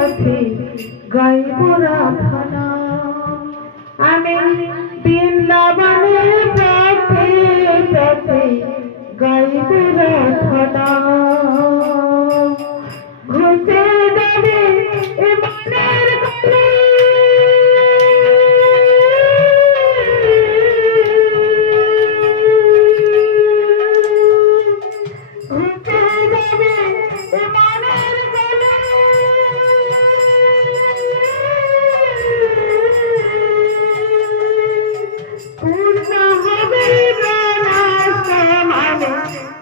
পথে গাইব রাধনা আমি বৃন্দাবনের পথে পথে গাইব রাধনা ঘুচে যাবে এ মনের গলে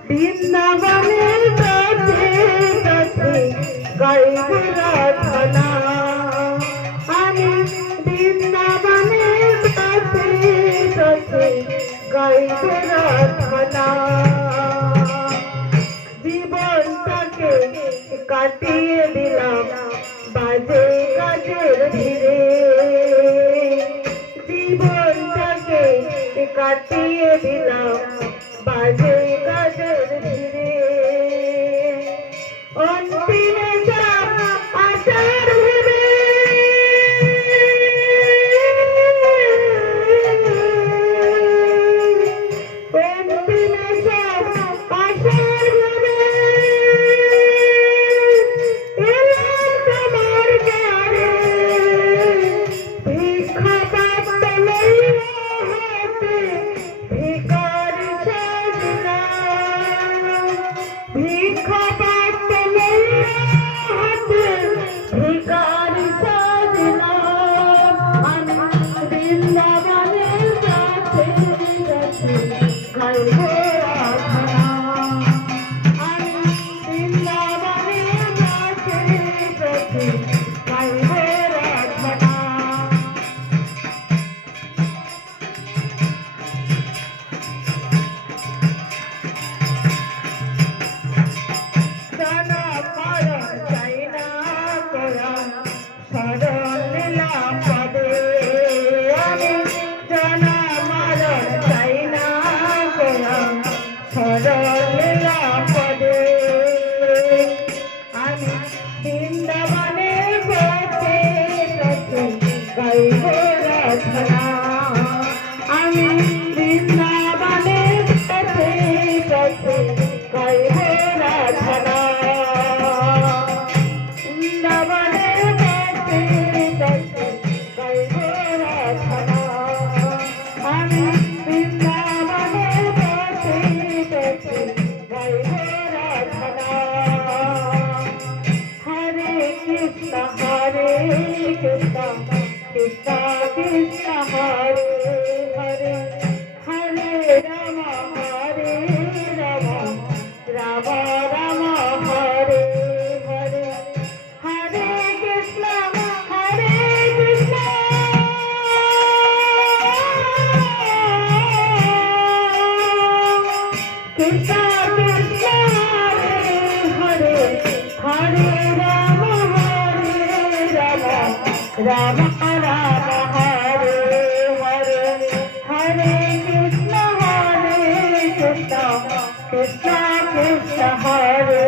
বৃন্দাবনের পথে পথে গাইব রাধনা আমি বৃন্দাবনের পথে পথে গাইব রাধনা জীবনটাকে কাটিয়ে দিলাম বাজে কাজের ধীরে জীবনটাকে কাটিয়ে দিলাম বাজে কাজের ধীরে অন্তিমে যা আচার ভেবে অন্তিমে যা আচার ভেবে এলাম তোমার দ্বারে ভিক্ষা পাত্র লইয়া হাতে ভিখারি ভিক্ষা পাত্র লইয়া হাতে ভিখারি সাজনা আমি বৃন্দাবনের পথে পথে গাইব রাধনা আমি বৃন্দাবনের পথে পথে গাইব রাধনা বৃন্দাবনের পথে পথে গাইব রাধনা আমি বৃন্দাবনের পথে পথে গাইব রাধনা বৃন্দাবনের পথে পথে গাইব রাধনা আমি বৃন্দাবনের পথে পথে গাইব রাধনা হরে কৃষ্ণ কৃষ্ণ কৃষ্ণ কৃষ্ণ হরে হরে হরে রাম রাম রাম হরে হরে হরে কৃষ্ণ কৃষ্ণ কৃষ্ণ হরে হরে রাম রাম রাম হরে হরে হরে কৃষ্ণ কৃষ্ণ কৃষ্ণ হরে